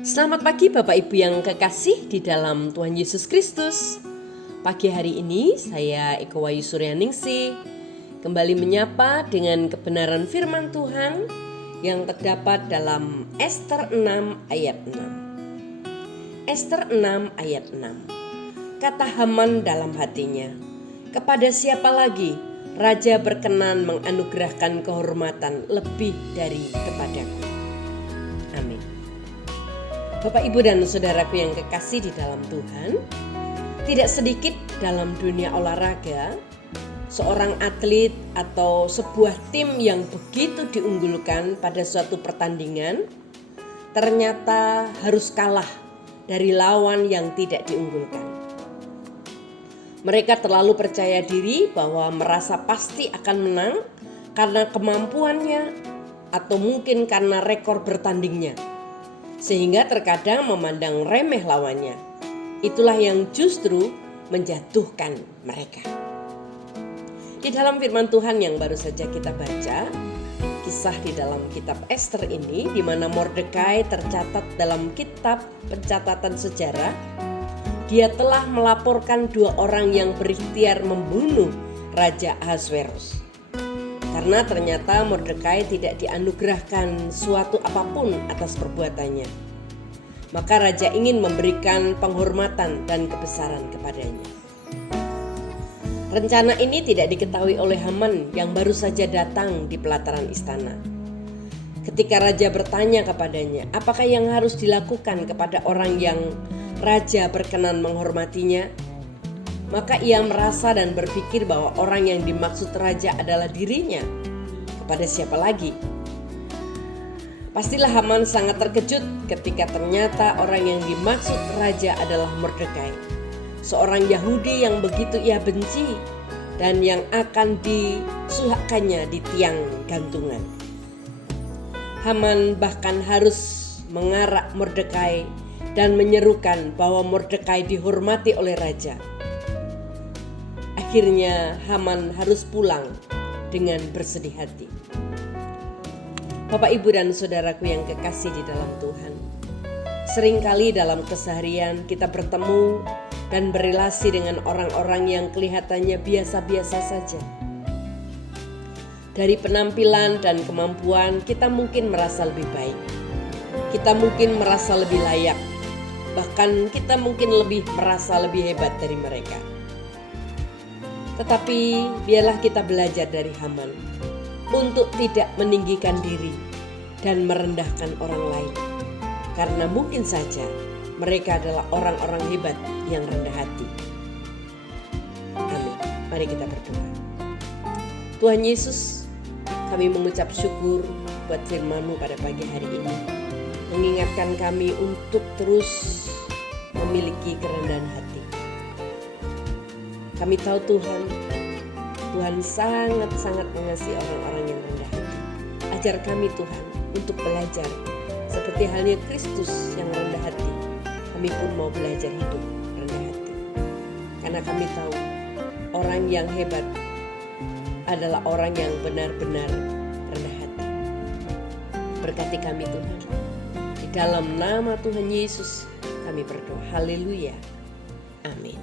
Selamat pagi Bapak Ibu yang kekasih di dalam Tuhan Yesus Kristus. Pagi hari ini saya Eko Wayu Suryaningsih kembali menyapa dengan kebenaran firman Tuhan yang terdapat dalam Ester 6 ayat 6. Ester 6 ayat 6. Kata Haman dalam hatinya, kepada siapa lagi Raja berkenan menganugerahkan kehormatan lebih dari kepadaku. Amin. Bapak, Ibu, dan saudaraku yang kekasih di dalam Tuhan, tidak sedikit dalam dunia olahraga, seorang atlet atau sebuah tim yang begitu diunggulkan pada suatu pertandingan, ternyata harus kalah dari lawan yang tidak diunggulkan. Mereka terlalu percaya diri bahwa merasa pasti akan menang karena kemampuannya atau mungkin karena rekor bertandingnya, sehingga terkadang memandang remeh lawannya. Itulah yang justru menjatuhkan mereka. Di dalam firman Tuhan yang baru saja kita baca, kisah di dalam kitab Ester ini, di mana Mordekai tercatat dalam kitab pencatatan sejarah, dia telah melaporkan 2 orang yang berikhtiar membunuh Raja Ahasverus. Karena ternyata Mordekai tidak dianugerahkan suatu apapun atas perbuatannya, maka raja ingin memberikan penghormatan dan kebesaran kepadanya. Rencana ini tidak diketahui oleh Haman yang baru saja datang di pelataran istana. Ketika raja bertanya kepadanya, apakah yang harus dilakukan kepada orang yang raja berkenan menghormatinya? Maka ia merasa dan berpikir bahwa orang yang dimaksud raja adalah dirinya. Kepada siapa lagi? Pastilah Haman sangat terkejut ketika ternyata orang yang dimaksud raja adalah Mordekai, seorang Yahudi yang begitu ia benci dan yang akan disulakkannya di tiang gantungan. Haman bahkan harus mengarak Mordekai dan menyerukan bahwa Mordekai dihormati oleh raja. Akhirnya Haman harus pulang dengan bersedih hati. Bapak, Ibu, dan saudaraku yang kekasih di dalam Tuhan, seringkali dalam keseharian kita bertemu dan berelasi dengan orang-orang yang kelihatannya biasa-biasa saja. Dari penampilan dan kemampuan kita mungkin merasa lebih baik. Kita mungkin merasa lebih layak. Bahkan kita mungkin merasa lebih hebat dari mereka. Tetapi biarlah kita belajar dari Haman untuk tidak meninggikan diri dan merendahkan orang lain, karena mungkin saja mereka adalah orang-orang hebat yang rendah hati. Amin. Mari kita berdoa. Tuhan Yesus, kami mengucap syukur buat firman-Mu pada pagi hari ini, mengingatkan kami untuk terus memiliki kerendahan hati. Kami tahu Tuhan sangat-sangat mengasihi orang-orang yang rendah hati. Ajar kami Tuhan untuk belajar seperti halnya Kristus yang rendah hati. Kami pun mau belajar hidup rendah hati. Karena kami tahu orang yang hebat adalah orang yang benar-benar rendah hati. Berkati kami Tuhan. Di dalam nama Tuhan Yesus kami berdoa. Haleluya. Amin.